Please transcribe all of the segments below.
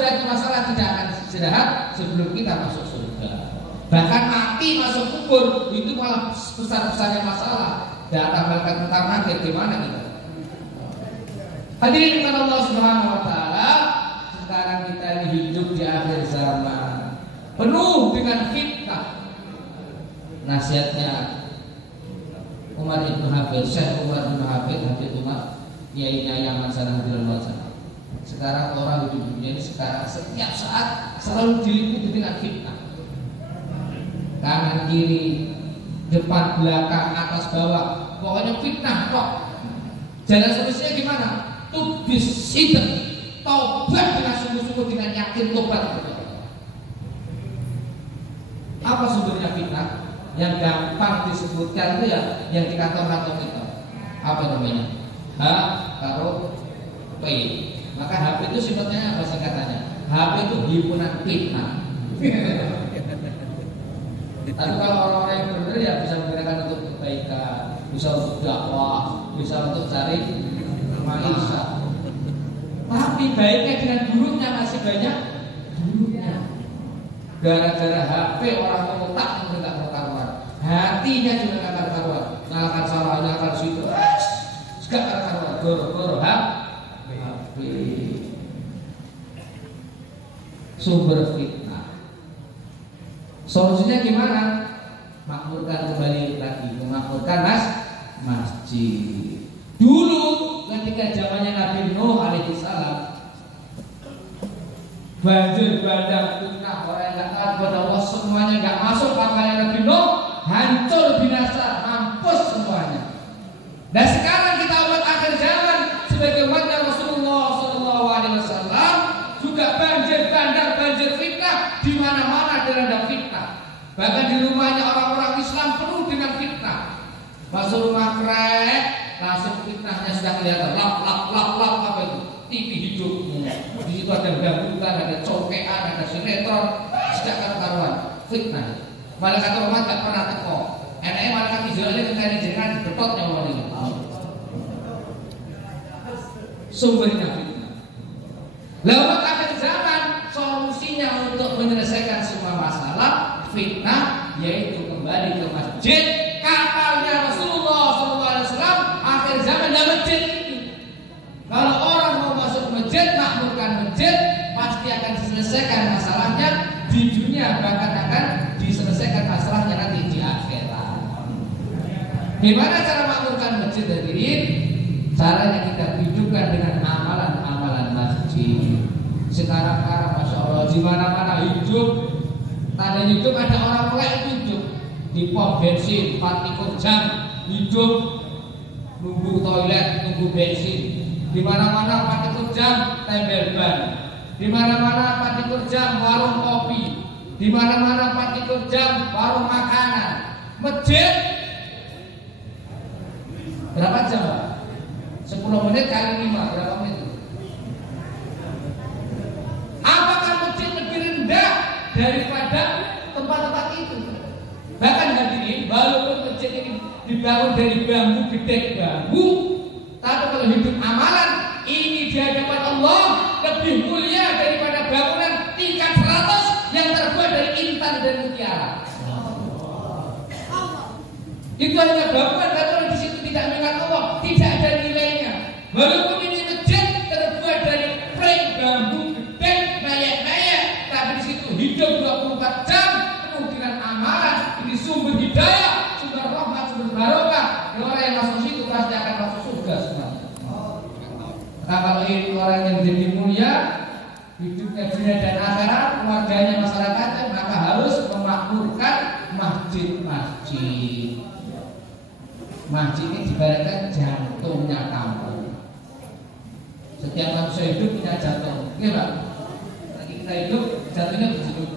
sudah masalah tidak akan istirahat sebelum kita masuk surga. Bahkan mati masuk kubur itu malah besar-besarnya masalah. Dan tambahkan tentang akhir gimana kita? Hadirin kepada Allah Subhanahu Wa Taala, sekarang kita hidup di akhir zaman, penuh dengan fitnah. Nasihatnya Umar ibn Hafid, Syekh Umar ibn Hafid, Hafid Umar, yaitu yang masalah hadirin wajah. Sekarang orang di dunia ini sekarang setiap saat selalu diliputi dengan fitnah. Kanan kiri, depan belakang, atas bawah, pokoknya fitnah kok. Jalan solusinya gimana? Tubis sidq, taubat dengan sungguh-sungguh, dengan yakin tobat. Apa sumbernya fitnah? Yang gampang disebutkan itu ya yang di kantong-kantong itu. Apa namanya? H karo P. Maka HP itu sifatnya apa singkatannya? HP itu himpunan fitnah. Tapi kalau orang-orang yang benar ya bisa menggunakan untuk kebaikan, bisa untuk dakwah, bisa untuk cari maisha. Tapi baiknya dengan buruknya masih banyak buruknya. Gara-gara HP orang otak yang tidak berkaruan, hatinya juga tidak berkaruan. Nyalakan salah, nyalakan situ, gak berkaruan. Goro-goro HP. Sumber fitnah. Solusinya gimana? Makmurkan kembali lagi, memakmurkan masjid. Dulu ketika zamannya Nabi Nuh alaihi salam, banjir bandang fitnah, orang yang nggak taat kepada Allah semuanya nggak masuk kampanye Nabi Nuh, hancur binasa, mampus semuanya. Dan sekarang kita umat akhir zaman sebagai umatnya Rasulullah Sallallahu Alaihi Wasallam juga banjir bandang, banjir fitnah, di mana-mana dilanda fitnah. Bahkan di rumahnya orang-orang Islam penuh dengan fitnah. Masuk rumah krek, langsung fitnahnya sudah kelihatan. Lap apa itu? TV hidup. Di situ ada dangdutan, ada cokean, ada sinetron, sejak karuan fitnah. Malaikat rahmat tak pernah teko. Enaknya malaikat Israel kita ini jangan dipetotnya orang ini. Sumbernya fitnah. Lalu akhir zaman solusinya untuk menyelesaikan semua masalah fitnah yaitu kembali ke masjid. Kapalnya Rasulullah SAW akhir zaman dan masjid itu. Kalau orang mau masuk masjid, makmurkan masjid, pasti akan diselesaikan masalahnya di dunia, bahkan akan diselesaikan masalahnya nanti di akhirat. Gimana cara makmurkan masjid hadirin? Caranya kita hidupkan dengan amalan-amalan masjid. Sekarang Masya Allah di mana-mana hidup. Tanda hidup ada orang melek hidup di pom bensin 24 jam hidup, nunggu toilet, nunggu bensin. Di mana-mana 24 jam tembel ban. Di mana-mana 24 jam warung kopi. Di mana-mana 24 jam warung makanan. Masjid berapa jam, Pak? 10 menit kali 5 berapa menit? Apakah masjid lebih rendah daripada tempat-tempat itu? Bahkan hadirin, walaupun masjid ini dibangun dari bambu, gede bambu, tapi kalau hidup amalan ini di hadapan Allah lebih mulia daripada bangunan tingkat 100 yang terbuat dari intan dan mutiara. Itu hanya bangunan, kalau di situ tidak mengingat Allah, tidak ada nilainya. Walaupun ini masjid terbuat dari frame bambu gede, nayak-nayak, tapi di situ hidup 24 jam penuh dengan amalan. Ini sumber hidayah, sumber rahmat, sumber barokah. Orang yang masuk situ pasti akan masuk surga semua. Nah, kalau ini orang yang jadi mulia, hidupnya dunia dan akhirat, keluarganya, masyarakatnya, maka harus memakmurkan masjid-masjid. Masjid ini dibaratkan jantungnya kampung. Setiap manusia hidup punya jantung, iya Pak? Lagi kita hidup, jantungnya jeduk.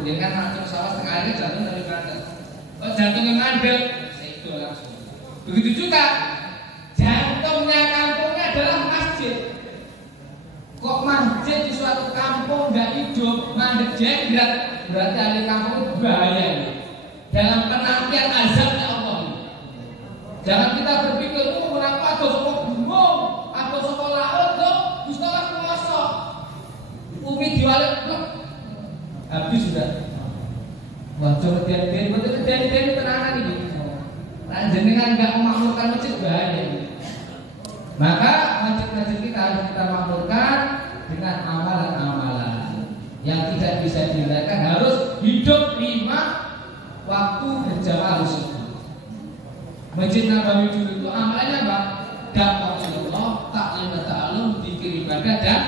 Dia kan macam sawah setengah hari jantung dari mandel. Oh jantungnya mandel, itu langsung. Begitu juga jantungnya kampungnya adalah masjid. Kok masjid di suatu kampung nggak hidup, mandek jenggot, berarti ahli kampung itu bahaya dalam penantian azabnya Allah. Jangan kita berpikir, kenapa aku sok gunung, aku sok laut, kok Gusti Allah kuwasa. balik, habis sudah. Wah, coba hati-hati, betul hati-hati tenanan ini. Nah, jenengan nggak memakmurkan masjid bahaya. Maka masjid-masjid kita harus kita makmurkan dengan amalan-amalan yang tidak bisa dihindarkan, harus hidup 5 waktu berjamaah subuh. Masjid Nabawi dulu itu amalannya apa? Dakwah Allah, ta'lim ta'alum, dzikir ibadah dan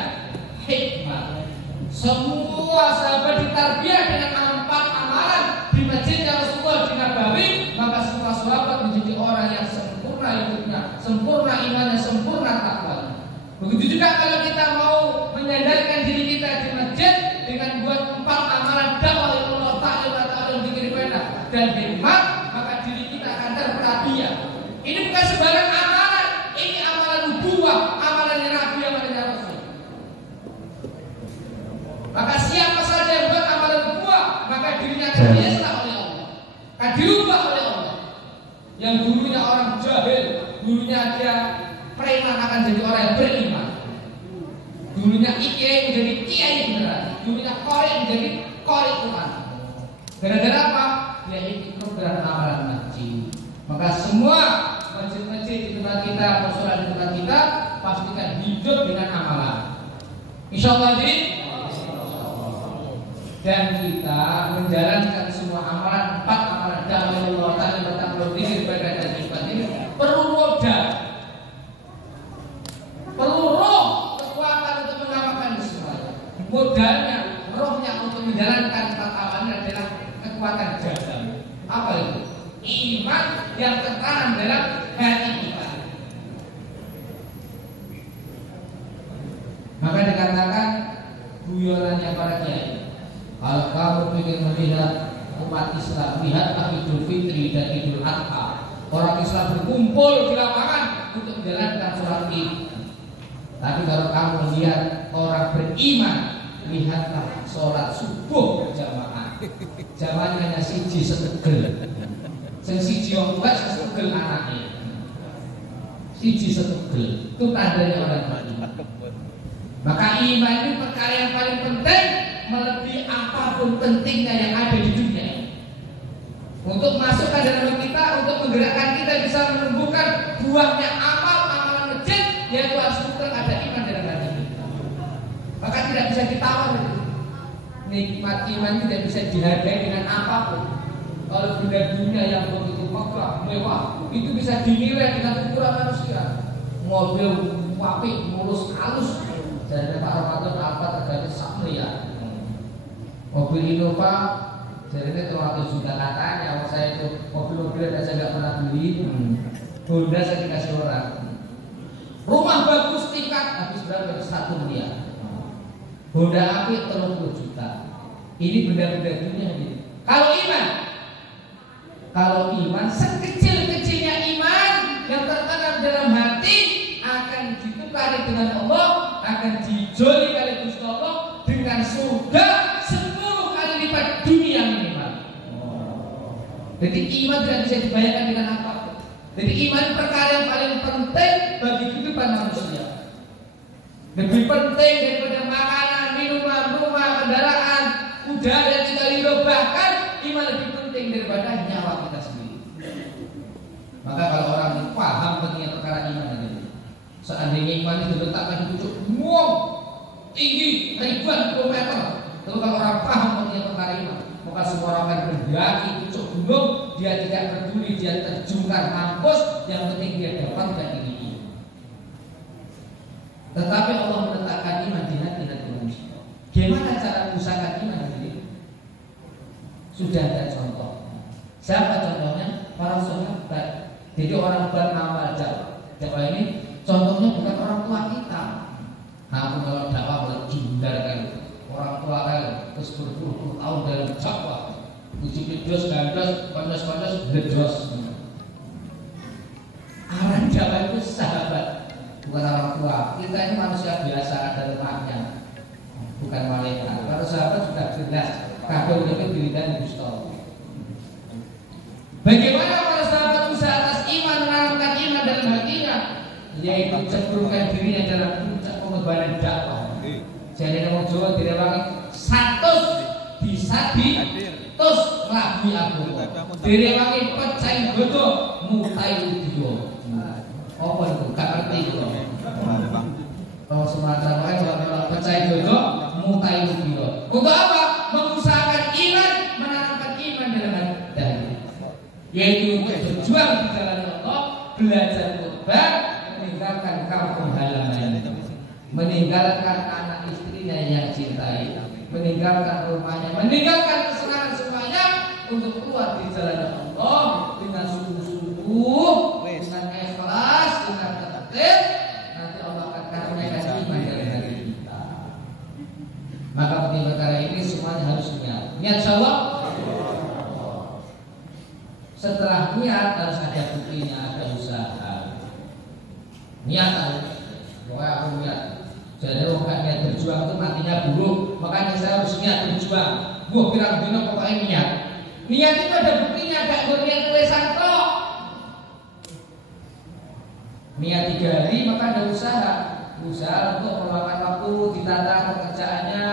hikmah. Semua sahabat ditarbiyah dengan 4 amalan di Masjid Rasulullah di Nabawi, maka semua sahabat menjadi orang yang sempurna hidupnya, sempurna imannya, sempurna takwanya. Begitu juga kalau kita mau menyandarkan diri kita di masjid dengan buat 4 amalan dakwah Allah, ta'lim ta'alum, dzikir ibadah dan hikmah, maka diri kita akan tertarbiyah. Ini bukan sembarang amalan, ini amalan nubuwah, amalan Nabi, amalan Rasul. Maka siapa saja yang buat amalan nubuwah, maka dirinya akan diinstal oleh Allah, akan dirubah oleh Allah. Yang dulunya orang jahil, dulunya dia preman, akan jadi orang yang beriman. Dulunya kiai menjadi kiai beneran, dulunya qori menjadi qori Quran. Gara-gara apa? Dia ikut program amalan masjid. Maka semua masjid-masjid di tempat kita, musola di tempat kita, pastikan hidup dengan amalan. Insyaallah jadi. Dan kita menjalankan semua amalan 4 amalan dakwah Allah Ta'ala bertakwa dzikir ibadah dan hikmah ini perlu modal, perlu roh, kekuatan untuk mengamalkan semuanya. Modalnya, rohnya untuk menjalankan 4 amalan adalah kekuatan jasad. Apa itu? Iman yang tertanam dalam hati kita. Maka dikatakan guyonannya para kiai, kalau kamu ingin melihat umat Islam, lihatlah Idul Fitri dan Idul Adha. Orang Islam berkumpul di lapangan untuk menjalankan sholat Id. Tapi kalau kamu melihat orang beriman, lihatlah sholat subuh berjamaah. Jamaahnya hanya siji setegel. Sing siji wong tuwa setegel anaknya. Siji setegel. Itu tandanya orang beriman. Maka iman ini perkara yang paling penting, melebihi apapun pentingnya yang ada di dunia ini. Untuk masukkan dalam kita, untuk menggerakkan kita bisa menumbuhkan buahnya amalan masjid, yaitu harus bukan ada iman dalam hati kita. Maka tidak bisa ditawar. Nikmat iman tidak bisa dihargai dengan apapun. Kalau benda dunia yang begitu megah, mewah, itu bisa dinilai dengan ukuran manusia. Mobil apik, mulus, halus. Dan Pak Ramadan Alfa tergantung 1 miliar. Mobil Innova jadinya 300 juta katanya. Saya itu mobil-mobil yang saya nggak pernah beli. Honda saya dikasih orang. Rumah bagus tingkat habis berapa? 1 miliar. Honda api 30 juta. Ini benda-benda dunia ini. Kalau iman sekecil-kecilnya iman yang tertanam dalam hati akan ditukari dengan Allah, akan dijoli oleh Gusti Allah dengan surga 10 kali lipat dunia minimal. Jadi iman tidak bisa dibayangkan dengan apapun. Jadi iman perkara yang paling penting bagi kehidupan manusia. Lebih penting daripada makanan, minuman, rumah, kendaraan, udara yang kita hirup, bahkan iman lebih penting daripada nyawa kita sendiri. Maka kalau orang paham pentingnya perkara iman ini, seandainya iman itu diletakkan di pucuk gunung tinggi ribuan kilometer, lalu kalau orang paham pentingnya perkara iman, maka semua orang akan mendaki pucuk gunung. Dia tidak peduli dia terjungkar mampus, yang penting dia dapatkan ini. Tetapi Allah meletakkan iman di hati manusia. Gimana cara mengusahakan iman ini? Sudah ada contoh. Siapa contohnya? Para sahabat. Jadi orang beramal dakwah ini contohnya bukan orang tua kita. Aku kalau dakwah melejundar kan orang tua kan terus berpuluh-puluh tahun dalam dakwah. Uji-uji panas bedos. Orang dakwah itu sahabat, bukan orang tua. Kita ini manusia biasa, ada lemahnya, bukan malaikat. Kalau sahabat sudah jelas, kabel itu dirikan Gusti Allah. Bagaimana para sahabat usaha atas iman, menanamkan iman dalam hatinya, yaitu cenderungkan dirinya dalam puncak pengorbanan dakwah. Jadi orang Jawa direwangi sadi terus labi agama direwangi pecahin bodoh mutai udio apa itu? Gak ngerti itu kalau Sumatera kalau pecahin bodoh mutai udio untuk apa? Mengusahakan iman, menanamkan iman dalam hati yaitu untuk berjuang di jalan Allah, belajar Quran, meninggalkan kampung halaman, meninggalkan anak istrinya yang cintai, meninggalkan rumahnya, meninggalkan kesenangan semuanya untuk keluar di jalan Allah dengan sungguh-sungguh, dengan ikhlas, dengan tertib. Nanti Allah akan karuniakan iman dari hati kita. Maka penting perkara ini semuanya harus niat. Niat insyaallah. Setelah niat harus ada buktinya, ada usaha. Niat harus. Pokoknya aku niat. Jadi orang niat berjuang itu matinya buruk. Makanya saya harus niat berjuang. Gua bilang pokoknya niat. Niat itu ada buktinya, gak berniat tulisan tok. Niat 3 hari maka ada usaha. Usaha untuk meluangkan waktu, ditata pekerjaannya,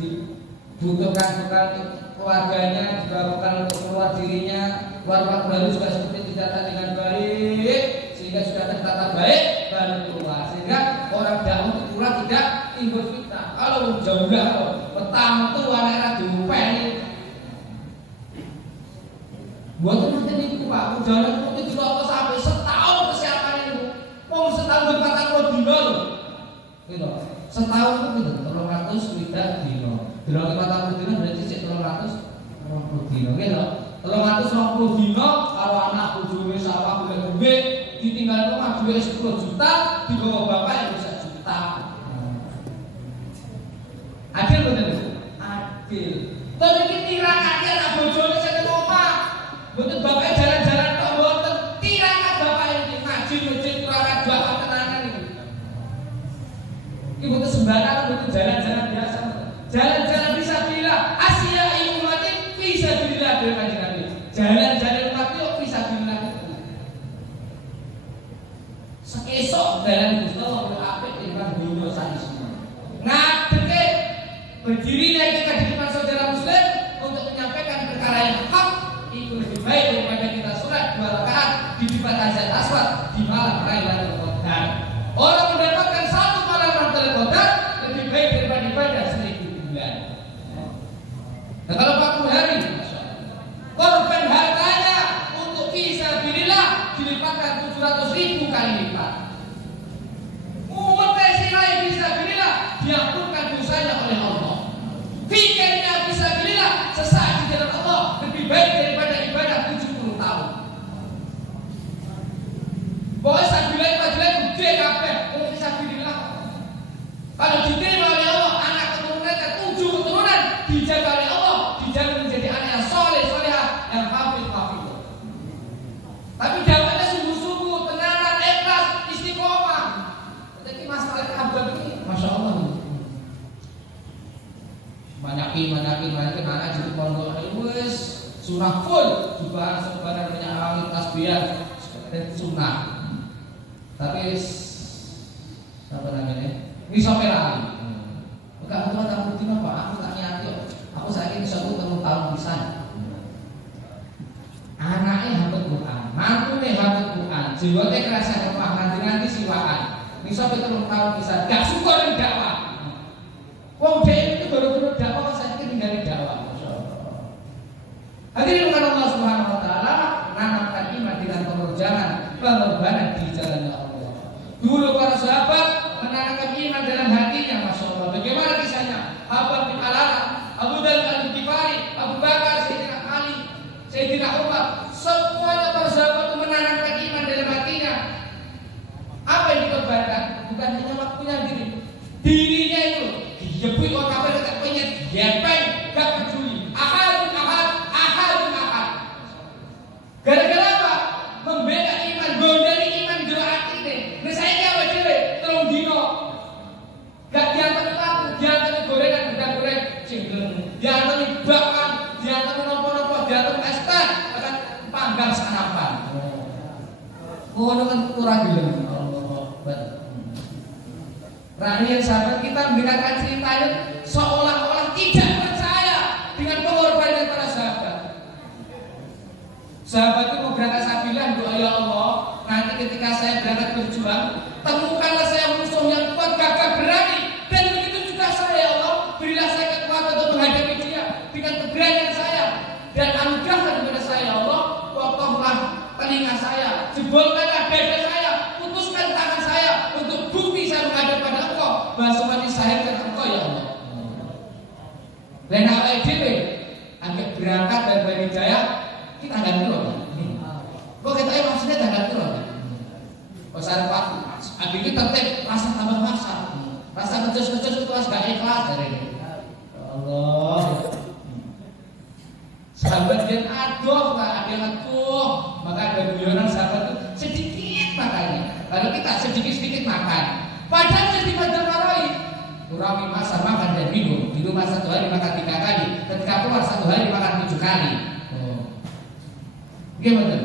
dibutuhkan bukan keluarganya, juga bukan untuk keluar dirinya. Keluar baru juga seperti ditata dengan baik, sehingga sudah tertata baik baru keluar. Sehingga orang dakwah itu keluar tidak timbul fitnah. Kalau jauh petang itu warna diupeni. Buat teman-teman itu Pak, jalan itu tidak sampai setahun kesiapan itu. Mau setahun berkata kalau dino, gitu. Setahun itu gitu, 300 tidak dino. Dino 40 dino berarti 320 dino, gitu. 320 dino kalau anak bojone sawah boleh duit ditinggal rumah duit 10 juta dibawa bapak yang bisa juta. Adil bener? Adil. Tapi iki tirangake anak bojone sing omah. Mboten bapake jalan-jalan tok mboten. Tirangake bapak iki ngaji masjid ora bapak tenanan iki. Iki mboten sembarangan, mboten jalan-jalan biasa. Jalan-jalan bisa bilang Asia umatin bisa bilang dengan jalan-jalan umat itu bisa bilang sekesok dalam Gusti Allah apik dengan dunia saiki semua. Ngadeke berdirinya kita di depan saudara muslim untuk menyampaikan perkara yang hak itu lebih baik daripada kita sholat 2 rakaat di depan Hajar Aswad di malam Lailatul Qadar. Orang mendapatkan 1 malam Lailatul Qadar lebih baik daripada ibadah 1000 bulan. Nah kalau 40 hari korban hartanya untuk fisabilillah dilipatkan 700.000 kali lipat. Umat Islam fisabilillah diampunkan dosanya oleh Allah. Fikirnya fisabilillah sesaat di jalan Allah lebih baik daripada ibadah 70 tahun. Pokoknya fisabilillah gede kabeh untuk fisabilillah. Kalau diterima oleh Allah anak keturunannya 7 keturunan dijaga oleh Allah, dijaga menjadi anak yang soleh yang hafid. Tapi dakwahnya sungguh-sungguh, tenanan, ikhlas, istiqomah. Jadi masalah abad ini, masya Allah. Banyakin anak jadi pondok wes surah full juga sebenarnya banyak awal tasbih dan sunnah. Tapi apa namanya? Ini sampai lagi. Enggak betul tak bukti apa? Aku tak niat yo. Aku saiki iso 3 tahun pisan. Anaknya hafal Quran, mantune hafal Quran, jiwate kerasa kepah nganti siwakan. Bisa 3 tahun bisa, gak syukur ning dakwah. Wong dhek itu baru dakwah saya tinggal dakwah. Masyaallah. Hadirin Allah Subhanahu wa taala, nanamkan iman dengan pengorbanan di jalan Allah. Dulu para sahabat menanamkan iman dalam hatinya, masyaallah. Bagaimana kisahnya? Habab bin Alala, Abu Dzar Al-Ghifari, Abu Bakar, Sayyidina Ali, Sayyidina Umar, semuanya para sahabat itu menanamkan iman dalam hatinya. Apa yang dikorbankan? Bukan hanya waktunya dirinya itu dijepit orang kafir dekat penyet, gepeng, gak peduli. Ahad. Gara-gara apa? Membela iman, gondeli iman doa hati ini. Nah saya ini apa cewek? Tolong dino. Gak diantar aku, diantar gorengan, gedang goreng, cinggung, diantar bakwan, diantar nopo-nopo, diantar estan, akan panggang sanapan. Ngono kan kurang bilang. Rakyat sahabat kita mendengarkan ceritanya seolah-olah tidak percaya dengan Sahabat itu mau berangkat, saya bilang, doa ya Allah, nanti ketika saya berangkat berjuang, temukanlah saya musuh yang kuat, gagah berani, dan begitu juga saya ya Allah, berilah saya kekuatan untuk menghadapi dia dengan keberanian saya, dan anugerahkan kepada saya ya Allah, potonglah telinga saya, jebolkanlah dada saya, putuskan tangan saya untuk bukti saya menghadap pada Engkau, bahwa semua disahirkan Engkau ya Allah. Dan awal dhewe agak berangkat dari Bani Jaya, kita nggak turun. Kok kita maksudnya nggak turun? Pasar waktu, abis itu tertib, rasa tambah maksa, rasa kecus-kecus itu gak ikhlas dari ini. Allah. Sahabat yang aduh, ada yang aduh, maka ada guyonan sahabat itu sedikit makannya. Lalu kita sedikit-sedikit makan. Padahal sedikit maroi. Kurangi masa makan dan minum. Di rumah 1 hari makan 3 kali. Ketika keluar 1 hari makan 7 kali. Gimana?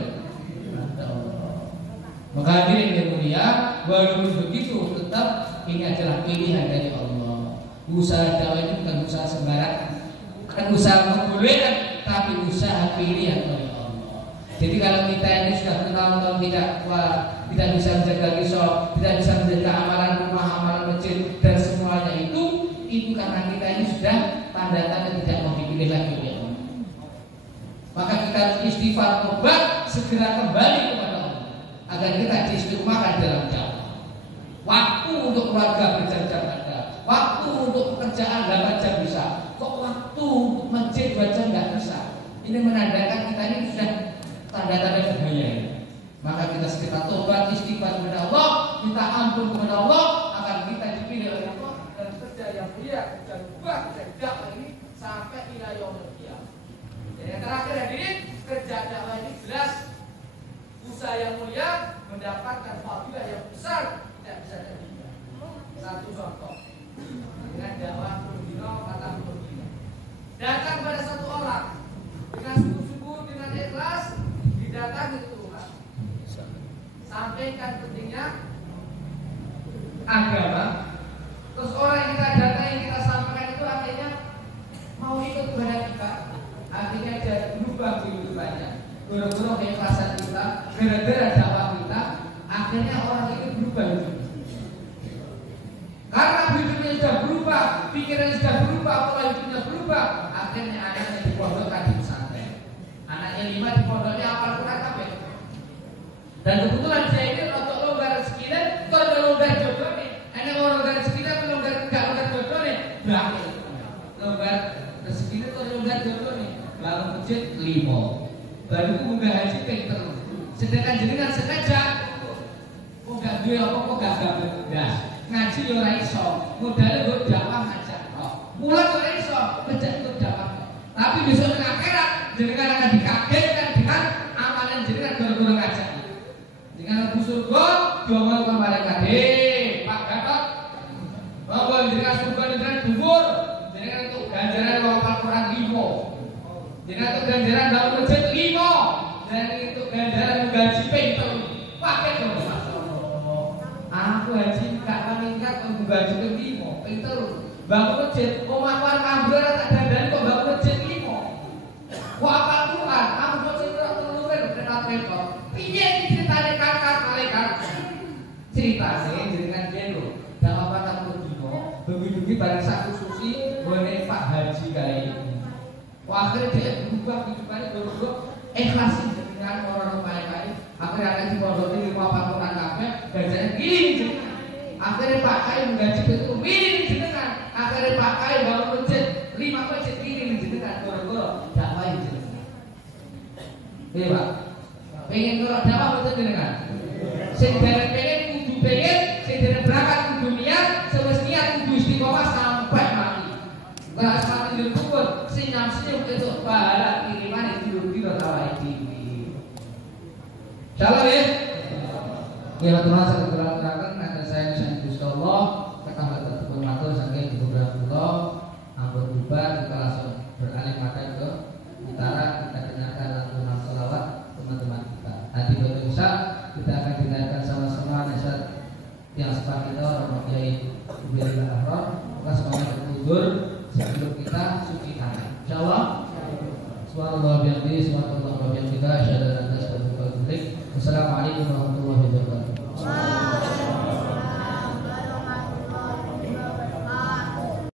Maka hadirin yang mulia, walaupun begitu tetap ini adalah pilihan dari Allah. Usaha dakwah ini bukan usaha sembarang, bukan usaha membolehkan, tapi usaha pilihan oleh Allah. Jadi kalau kita ini sudah bertahun-tahun tidak bisa menjaga risau, tidak bisa menjaga amalan rumah, amalan masjid dan semuanya itu karena kita ini sudah tanda-tanda tidak mau dipilih lagi oleh Allah. Maka kita harus istighfar, tobat, segera kembali kepada Allah agar kita diistiqomahkan dalam dakwah. Waktu untuk keluarga berjam-jam ada, waktu untuk pekerjaan 8 jam bisa, kok waktu untuk masjid 2 jam nggak bisa. Ini menandakan kita ini sudah tanda-tanda bahaya. Maka kita segera tobat, istighfar kepada Allah, minta ampun kepada Allah agar kita dipilih oleh Allah dan kerja yang mulia dan buat dan dakwah ini sampai ila yaumil qiyamah. Dan yang terakhir hadirin, kerja dakwah ini jelas usaha yang mulia mendapatkan fadilah yang besar, tidak bisa terhingga. Satu contoh dengan dakwah Murdino kata Murdino, datang pada satu orang dengan sungguh-sungguh, dengan ikhlas, didatangi ke rumah, sampaikan pentingnya agama. Terus orang yang kita datangi, kita sampaikan itu akhirnya mau ikut kepada kita, akhirnya dia berubah kehidupannya. Gara-gara keikhlasan kita, gara-gara dakwah kita, akhirnya orang itu berubah hidupnya. Karena hidupnya sudah berubah, pikirannya sudah berubah, pola hidupnya berubah, akhirnya anaknya dipondokkan di pesantren. Anaknya 5 di pondoknya hafal Quran kabeh. Dan kebetulan saya ini untuk longgar rezekine, kalau longgar jodohnya, enak orang longgar rezekine, tapi longgar enggak longgar jodohnya, berakhir. Longgar rezekine atau longgar jodohnya, bangun masjid 5. Baru munggah haji pinter. Sedangkan jenengan sengaja munggah duwe apa kok gak bedas. Ngaji yo ora iso, modale nggo dakwah ngajak kok. Mulang ora iso, ngejak untuk dakwah. Tapi besok nang akhirat jenengan akan dikagetkan dengan amalan jenengan gara-gara ngajak. Dengan Abu surga diomong ke malaikat, Pak Gatot, bahwa jenengan surga jenengan dhuwur, jenengan untuk ganjaran hafal Quran 5. Jenengan untuk ganjaran dalam masjid 5, dan itu ganjaran gaji pinter. Pakai dong, aku haji gak meningkat untuk gaji ke 5, pinter. Bangun masjid, omah war kabur tak dandani kok bangun masjid 5. Kok apal Quran, aku kok cerita telur kereta. Piye iki ceritane kakak malaikat? Ceritane jenengan kene lho, dak apa-apa tak dino, bengi-bengi bareng sak susi ngene Pak Haji kae. Akhirnya dia berubah kehidupannya, berubah ikhlasin dengan orang baik-baik. Akhirnya ada di pondok ini 5 Quran kabeh, gajinya gini. Akhirnya Pak Kai menggaji itu milih jenengan. Akhirnya Pak Kai bangun masjid 5 masjid ini jenengan, goro-goro dakwah jenengan. Iya Pak, pengen goro dakwah betul jenengan. Sing derek pengen kudu pengen, sing derek berangkat kudu niat, sewis niat kudu istiqomah sampai mati. Enggak mati dikubur, senyum-senyum itu pahala kiriman yang tidur-tidur tawa ini. Shalom ya. Ya Tuhan saya kurang-kurangkan nanti saya bisa Gusti Allah ketambah tertepun matur saking beberapa pulau ampun bubar kita langsung beralih mata ke utara, kita dengarkan lantunan selawat teman-teman kita. Nanti pada bisa kita akan dengarkan sama-sama nasihat yang seperti itu Romo Kiai Ubaidillah Ahron. Maka semuanya berkudur sebelum kita suci tangan. Insyaallah. Subhanallah bihamdihi subhanallah. wa bihamdika asyhadu an la ilaha illa anta astaghfiruka wa atubu ilaik. Wassalamualaikum warahmatullahi wabarakatuh.